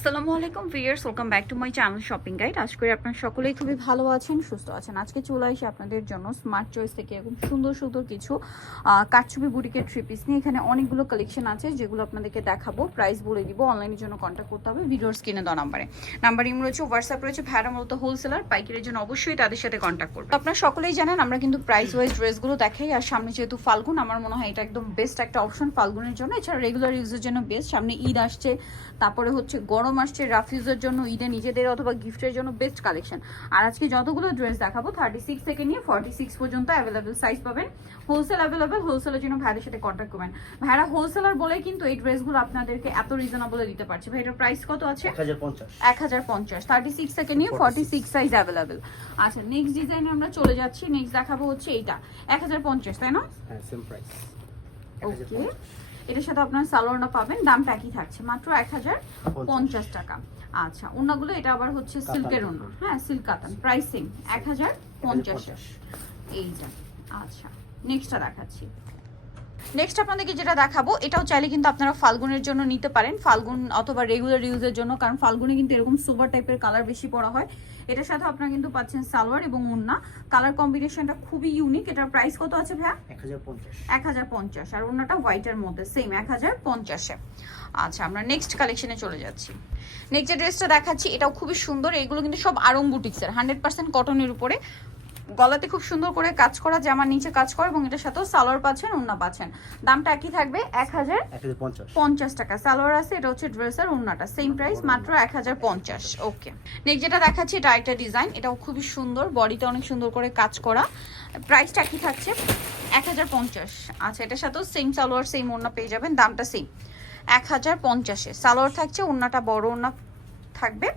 আসসালামু আলাইকুম viewers, welcome back to my channel shopping guide. আশা করি আপনারা সকলেই খুবই ভালো আছেন, সুস্থ আছেন। আজকে চলে আসি আপনাদের জন্য স্মার্ট চয়েস থেকে এরকম সুন্দর সুন্দর কিছু কারচুপি বুটিকের থ্রি পিস নিয়ে। এখানে অনেকগুলো কালেকশন আছে যেগুলো আপনাদেরকে দেখাবো, প্রাইস বলে দিব। অনলাইনের জন্য কন্ট্যাক্ট করতে হবে ভিডিওর স্ক্রিনে দেওয়া নাম্বার ইম রয়েছে, হোয়াটসঅ্যাপ রয়েছে। ভাড়া মূলত হোলসেলার, পাইকারির জন্য অবশ্যই তাদের সাথে কন্ট্যাক্ট করবেন। আপনারা সকলেই জানেন আমরা কিন্তু প্রাইস ওয়াইজ ড্রেসগুলো দেখাই। আর সামনে যেহেতু ফাল্গুন, আমার মনে হয় এটা একদম বেস্ট একটা অপশন ফাল্গুনের জন্য। এছাড়া রেগুলার ইউজের জন্য বেস্ট। সামনে ঈদ আসছে, তারপরে হচ্ছে গরম আসছে, রাফিউজের জন্য, ঈদে নিজেদের অথবা গিফটের জন্য বেস্ট কালেকশন। আর আজকে যতগুলো ড্রেস দেখাবো 36 থেকে নিয়ে 46 পর্যন্ত অ্যাভেলেবেল সাইজ পাবেন। হোলসেল অ্যাভেলেবেল, হোলসেলের জন্য ভাইদের সাথে কন্ট্যাক্ট করবেন। ভাইরা হোলসেলার বলে কিন্তু এই ড্রেসগুলো আপনাদেরকে এত রিজনেবলে দিতে পারছে। ভাইটার প্রাইস কত আছে? 1050। 36 থেকে নিয়ে 46 সাইজ অ্যাভেলেবেল। আচ্ছা, নেক্সট ডিজাইনে আমরা চলে যাচ্ছি। নেক্সট দেখাবো হচ্ছে এইটা 1050, তাই না? হ্যাঁ, সেম প্রাইস। ওকে, এটার সাথে আপনার সালোয়ারটা পাবেন, দামটা একই থাকছে, মাত্র 1050 টাকা। আচ্ছা, ওড়নাগুলো এটা আবার হচ্ছে সিল্কের ওড়না, হ্যাঁ সিল্ক কাতান, প্রাইস সেম 1050। এই যে। আচ্ছা, নেক্সটটা দেখাচ্ছি। নেক্সট আপনাদেরকে যেটা দেখাবো, এটাও চাইলে কিন্তু আপনারা ফাল্গুনের জন্য নিতে পারেন, ফাল্গুন অথবা রেগুলার ইউজের জন্য। কারণ ফাল্গুনে কিন্তু এরকম সোবার টাইপের কালার বেশি পরা হয়। এটার সাথে আপনারা কিন্তু পাচ্ছেন সালোয়ার এবং ওড়না। কালার কম্বিনেশনটা খুবই ইউনিক। এটার প্রাইস কত আছে ভাইয়া? 1050। আর ওড়নাটা হোয়াইটের মধ্যে সেম 1050-এ। আচ্ছা, আমরা নেক্সট কালেকশনে চলে যাচ্ছি। নেক্সট যে ড্রেসটা দেখাচ্ছি এটাও খুবই সুন্দর। এগুলো কিন্তু সব আরং বুটিক্সের, 100% কটনের উপরে। গলাতে খুব সুন্দর করে কাজ করা, জামার নিচে কাজ করা, এবং এটার সাথেও সালোয়ার পাচ্ছেন, ওড়না পাচ্ছেন। দামটা একই থাকবে 1050 টাকা। সালোয়ার আছে, এটা হচ্ছে ড্রেসের, ওড়নাটা সেম প্রাইস, মাত্র 1050। ওকে, নেক্সট যেটা দেখাচ্ছি এটা একটা ডিজাইন, এটাও খুবই সুন্দর, বডিতে অনেক সুন্দর করে কাজ করা। প্রাইসটা একই থাকছে 1050। আচ্ছা, এটার সাথেও সেম সালোয়ার, সেম ওড়না পেয়ে যাবেন, দামটা সেম 1050-এ। সালোয়ার থাকছে, ওড়নাটা বড় ওড়না থাকবে।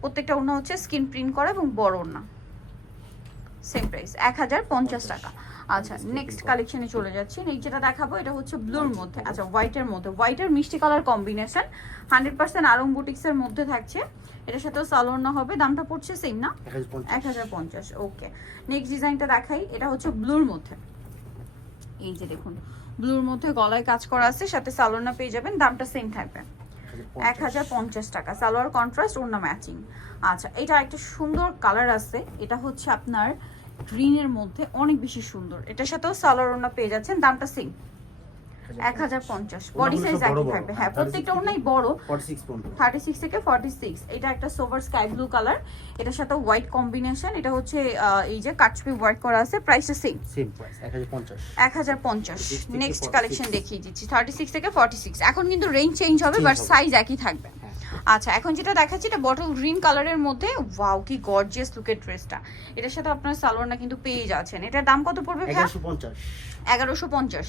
প্রত্যেকটা ওড়না হচ্ছে স্কিন প্রিন্ট করা এবং বড় ওড়না, সেম প্রাইস 1050 টাকা। আচ্ছা, নেক্সট কালেকশনে চলে যাচ্ছি। নেক্সট যেটা দেখাবো এটা হচ্ছে ব্লুর মধ্যে, আচ্ছা হোয়াইটের মধ্যে, হোয়াইটের মিষ্টি কালার কম্বিনেশন, 100% আরং বুটিক্সের মধ্যে থাকছে। এটার সাথেও সালোয়ার না হবে, দামটা পড়ছে সেম না 1050। ওকে, নেক্সট ডিজাইনটা দেখাই। এটা হচ্ছে ব্লুর মধ্যে, এই যে দেখুন, ব্লুর মধ্যে গলায় কাজ করা আছে, সাথে সালোয়ার না পেয়ে যাবেন, দামটা সেম থাকবে 1050 টাকা। সালোয়ার কন্ট্রাস্ট, ওড়না ম্যাচিং। আচ্ছা, এটা একটা সুন্দর কালার আছে, এটা হচ্ছে আপনার গ্রিনের মধ্যে, অনেক বেশি সুন্দর। এটার সাথেও সালোয়ার ওড়না পেয়ে যাচ্ছেন, দামটা সেম 1050। বডি সাইজ একই থাকবে, হ্যাঁ প্রত্যেকটা ওড়নাই বড়, 36 থেকে 46। এটা একটা সোভার স্কাই ব্লু কালার, এটার সাথে হোয়াইট কম্বিনেশন। এটা হচ্ছে এই যে কাটছবি ওয়ার্ক করা আছে, প্রাইসটা সেম প্রাইস 1050। নেক্সট কালেকশন দেখিয়ে দিচ্ছি 36 থেকে 46। এখন কিন্তু রেঞ্জ চেঞ্জ হবে, বাট সাইজ একই থাকবে। আচ্ছা, এখন যেটা দেখাচ্ছি এটা বটল গ্রিন কালারের মধ্যে। ওয়াও, কি গর্জিয়াস লুকের ড্রেসটা। এটার সাথে আপনার সালোয়ারটা কিন্তু পেয়ে যাচ্ছেন। এটার দাম কত পড়বে? 1150।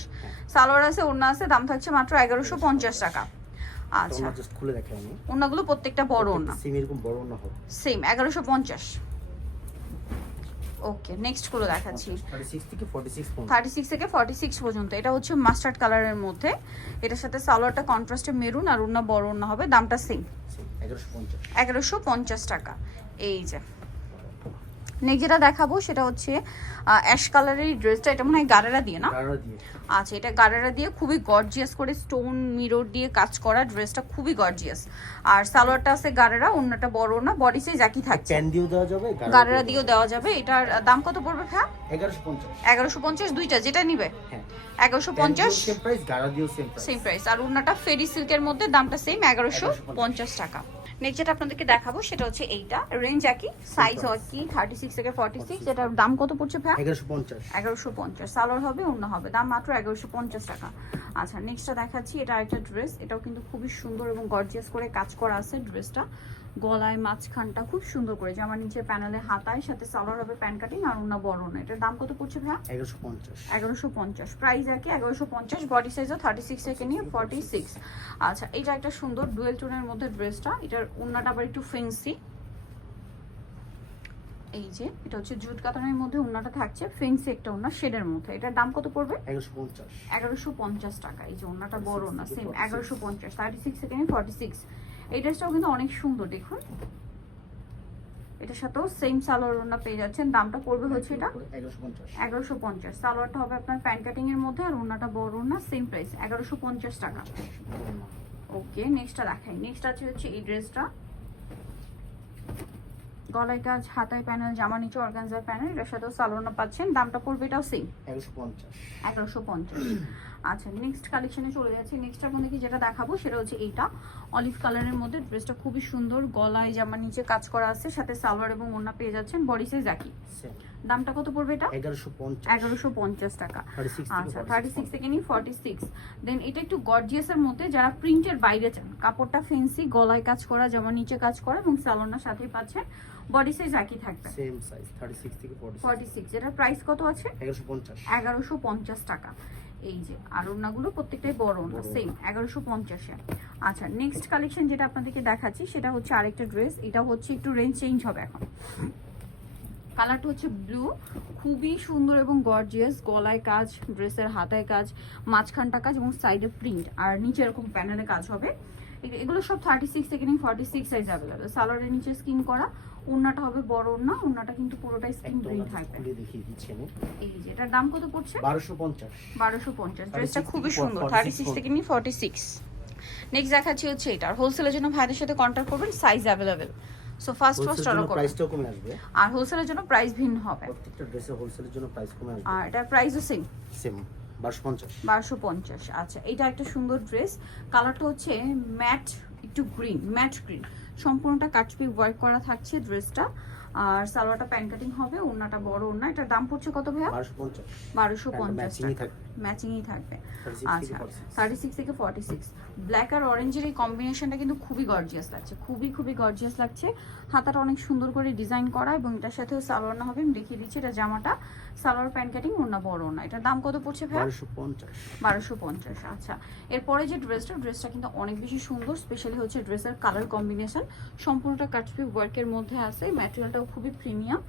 সালোয়ার আছে, ওড়না আছে, দাম থাকছে মাত্র 1150 টাকা। আচ্ছা, খুলে দেখাই আমি। ওড়নাগুলো প্রত্যেকটা বড় ওড়না, সেম এরকম বড় ওড়না হবে, সেম 1150। ওকে, নেক্সট গুলো দেখাচ্ছি 36 থেকে 46 পর্যন্ত। এটা হচ্ছে মাস্টার্ড কালারের মধ্যে, এটার সাথে সালোয়ারটা কন্ট্রাস্টে মেরুন, আর ওড়না বড় ওড়না হবে, দামটা সেম 1150 টাকা। এই যে নেক্সট যেটা দেখাবো সেটা হচ্ছে অ্যাশ কালারের ড্রেসটা। এটা মনে হয় গারারা দিয়ে না? আচ্ছা, এটা গারারা দিয়ে খুবই গর্জিয়াস করে স্টোন মিরর দিয়ে কাজ করা, ড্রেসটা খুবই গর্জিয়াস। আর সালোয়ারটা আছে গারারা, ওড়নাটা বড় না, বডি সাইজ একই থাকছে, প্যান দিয়েও দেওয়া যাবে, গারারা দিয়েও দেওয়া যাবে। এটার দাম কত পড়বে ভাই? 1150। দুইটা যেটা নিবে হ্যাঁ 1150, সেম প্রাইস, গারা দিয়েও সেম প্রাইস। আর ওড়নাটা ফেরি সিল্কের মধ্যে, দামটা সেম 1150 টাকা। নেক্সট যেটা আপনাদেরকে দেখাবো সেটা হচ্ছে এইটা, রেঞ্জ একই, সাইজ কি 36 থেকে 46। এটার দাম কত পড়ছে ভাই? 1150। সালোয়ার হবে, ওড়না হবে, দাম মাত্র 1150 টাকা। আচ্ছা, নেক্সটটা দেখাচ্ছি। এটা একটা ড্রেস, এটাও কিন্তু খুবই সুন্দর এবং গর্জিয়াস করে কাজ করা আছে। ড্রেসটা গলায় মাঝখানটা খুব সুন্দর করে, জামার নিচে প্যানেলে হাতায়, সাথে সালোয়ার হবে প্যান কাটিং, আর ওড়না বড় না। এটার দাম কত পড়ছে ভাই? 1150। প্রাইস একই 1150। বডি সাইজও 36 থেকে নিয়ে 46। আচ্ছা, এটা একটা সুন্দর ডুয়েল টোনের মধ্যে ড্রেসটা। এটার ওড়নাটা আবার একটু ফেন্সি, এই যে এটা হচ্ছে জুট কাতানের মধ্যে ওড়নাটা থাকছে, ফেন্সি একটা ওড়না শেডের মধ্যে। এটার দাম কত পড়বে? 1150 টাকা। এই যে ওড়নাটা বড় না, সেম 1150, 36 থেকে 46। এই ড্রেসটাও কিন্তু অনেক সুন্দর, দেখুন। এটার সাথেও সেম সালোয়ার ওড়না পেয়ে যাচ্ছেন, দামটা পড়বে হচ্ছে এটা 1150। সালোয়ারটা হবে আপনার প্যান কাটিং এর মধ্যে, আর ওড়নাটা বড় ওড়না, সেম প্রাইস 1150 টাকা। ওকে, নেক্সটটা দেখাই। নেক্সট আছে হচ্ছে এই ড্রেসটা, গলায় কাজ, হাতায় প্যানেল, জামা নিচে অর্গানজার প্যানেল, এটার সাথেও সালোয়ার পাচ্ছেন। দামটা পড়বে এটাও সেম 1150। 1150। আচ্ছা, নেক্সট কালেকশনে চলে যাচ্ছে। নেক্সট আপনাদের কি যেটা দেখাবো সেটা হচ্ছে এইটা, অলিভ কালারের মধ্যে। ড্রেসটা খুবই সুন্দর, গলায় জামা নিচে কাজ করা আছে, সাথে সালোয়ার এবং ওড়না পেয়ে যাচ্ছেন। বডি সাইজ একই। দামটা কত পড়বে এটা? 1150 টাকা। আচ্ছা, 36 থেকে নিয়ে 46। দেন এটা একটু গর্জিয়াসের মধ্যে, যারা প্রিন্টের বাইরে চান, কাপড়টা ফেন্সি, গলায় কাজ করা, জামা নিচে কাজ করা এবং সালোয়ারের সাথেই পাচ্ছেন। বডি সাইজ একই থাকবে, সেম সাইজ 36 থেকে 46। এটার প্রাইস কত আছে? 1150। 1150 টাকা। এই যে আর ওড়নাগুলো প্রত্যেকটাই বড় ওড়না, সেম 1150-এ। আচ্ছা, নেক্সট কালেকশন যেটা আপনাদেরকে দেখাচ্ছি সেটা হচ্ছে আরেকটা ড্রেস। এটা হচ্ছে একটু রেঞ্জ চেঞ্জ হবে এখন। কালারটা হচ্ছে ব্লু, খুবই সুন্দর এবং গর্জিয়াস। গলায় কাজ, ড্রেসের হাতায় কাজ, মাঝখানটা কাজ এবং সাইডে প্রিন্ট, আর নিচে এরকম প্যানেলে কাজ হবে। এগুলো সব 36 থেকে নিয়ে 46 সাইজ অ্যাভেলেবল। সালোয়ারের নিচে স্কিন করা, ওড়নাটা হবে বড় ওড়না, ওড়নাটা কিন্তু পুরোটাই স্কিন প্রিন্ট থাকবে। দেখিয়ে দিচ্ছি আমি। এই যে এটার দাম কত পড়ছে? 1250। 1250। ড্রেসটা খুবই সুন্দর, 36 থেকে নিয়ে 46। নেক্সট দেখাচ্ছি হচ্ছে এটা। হোলসেলের জন্য ভাইদের সাথে কন্ট্যাক্ট করবেন, size available. So first order করবেন, প্রাইসটাও কমে আসবে। আর হোলসেলের জন্য প্রাইস ভিন্ন হবে। প্রত্যেকটা ড্রেসের হোলসেলের জন্য প্রাইস কমে আসবে। আর এটার প্রাইসও সেম সেম 1250। 1250। আচ্ছা, এটা একটা সুন্দর ড্রেস। কালারটা হচ্ছে ম্যাট, একটু গ্রিন, ম্যাট গ্রিন। সম্পূর্ণটা কাটপি ওয়ার্ক করা থাকছে ড্রেসটা। আর সালোয়ারটা প্যান কাটিং হবে, ওড়নাটা বড় ওড়না। এটার দাম পড়ছে কত ভাইয়া? 1250। 1250 টাকা। ম্যাচিংই থাকবে। আচ্ছা, 36 থেকে 46। ব্ল্যাক আর অরেঞ্জের এই কম্বিনেশনটা কিন্তু খুবই গর্জিয়াস লাগছে, খুবই গর্জিয়াস লাগছে। হাতাটা অনেক সুন্দর করে ডিজাইন করা এবং এটার সাথেও সালোয়ার না হবে। আমি দেখিয়ে দিচ্ছি, এটা জামাটা সালোয়ার প্যান কাটিং, ওড়না বড় ওড়না। এটার দাম কত পড়ছে ভাইয়া? 1250। আচ্ছা, এরপরে যে ড্রেসটা কিন্তু অনেক বেশি সুন্দর। স্পেশালি হচ্ছে ড্রেসের কালার কম্বিনেশন, সম্পূর্ণটা কাটপি ওয়ার্কের মধ্যে আছে। ম্যাটেরিয়ালটাও খুবই প্রিমিয়াম।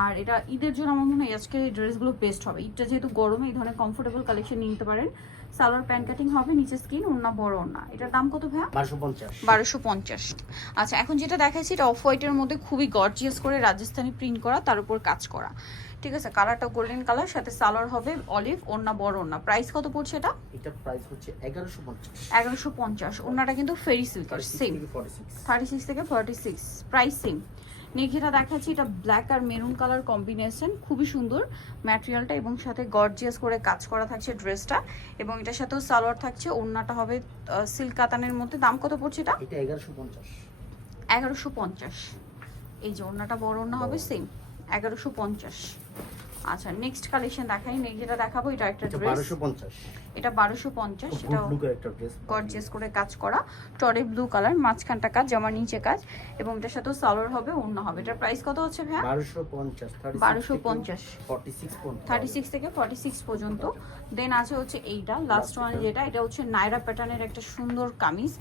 আর এটা ঈদের জন্য আমার মনে হয় আজকে এই ড্রেসগুলো বেস্ট হবে। ঈদটা যেহেতু গরমে এই ধরনের কমফোর্টেবল কালেকশন নিতে পারেন। সালোয়ার প্যান কাটিং হবে, নিচে স্কিন, ওড়না বড় ওড়না। এটার দাম কত ভাইয়া? 1250। আচ্ছা, এখন যেটা দেখাচ্ছি এটা অফ হোয়াইটের মধ্যে খুবই গর্জিয়াস করে রাজস্থানি প্রিন্ট করা, তার উপর কাজ করা। ঠিক আছে, কালারটা গোল্ডেন কালার, সাথে সালোয়ার হবে অলিভ, ওড়না বড় ওড়না। প্রাইস কত পড়ছে এটা? এটা প্রাইস হচ্ছে 1150। 1150। ওড়নাটা কিন্তু ফেরি সিল্কের, সেম 36 থেকে 46। Price same. নেক্সট যেটা দেখাচ্ছি এটা ব্ল্যাক আর মেরুন কালার কম্বিনেশন, খুবই সুন্দর ম্যাটেরিয়ালটা এবং সাথে গর্জিয়াস করে কাজ করা থাকছে ড্রেসটা। এবং এটার সাথেও সালোয়ার থাকছে, ওড়নাটা হবে সিল্ক কাতানের মধ্যে। দাম কত পড়ছে এটা? এটা 1150। 1150। এই যে ওড়নাটা বড় ওড়না হবে, সেম 1150। আচ্ছা, নেক্সট কালেকশন দেখাই। নেক্সট যেটা দেখাবো এটা একটা ড্রেস, 1250। এটা 1250। এটা ব্লু একটা ড্রেস, গর্জিয়াস করে কাজ করা, টরে ব্লু কালার, মাঝখানটা কাজ, জামার নিচে কাজ এবং এটার সাথেও সালোয়ার হবে, ওড়না হবে। এটার প্রাইস কত হচ্ছে ভাইয়া? 1250। 1250। 46 থেকে 46 পর্যন্ত। দেন আছে হচ্ছে এইটা লাস্ট ওয়ান, যেটা এটা হচ্ছে নায়রা প্যাটার্নের একটা সুন্দর কামিজ।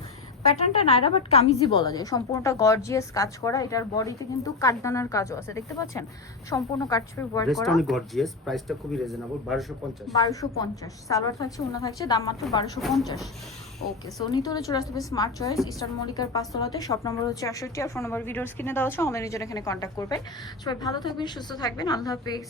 প্যাটার্নটা নায়রা বাট কামিজই বলা যায়, সম্পূর্ণটা গর্জিয়াস কাজ করা। এটার বডিতে কিন্তু কাটদানার কাজও আছে, দেখতে পাচ্ছেন, সম্পূর্ণ কাটছবি ওয়ার্ক করা। ড্রেসটা অনেক গর্জিয়াস, প্রাইসটা খুবই রিজনেবল। 1250। 1250। সালোয়ার থাকছে, ওড়না থাকছে, দাম মাত্র 1250। ওকে, সো নিতে হলে চলে আসতে হবে স্মার্ট চয়েস, ইস্টার্ন মল্লিকার 5 তলাতে। শপ নম্বর হচ্ছে 68 আর ফোন নম্বর ভিডিওর স্ক্রিনে দেওয়া আছে। অনলাইনে জন্য এখানে কন্ট্যাক্ট করবেন। সবাই ভালো থাকবেন, সুস্থ থাকবেন, আল্লাহ হাফেজ।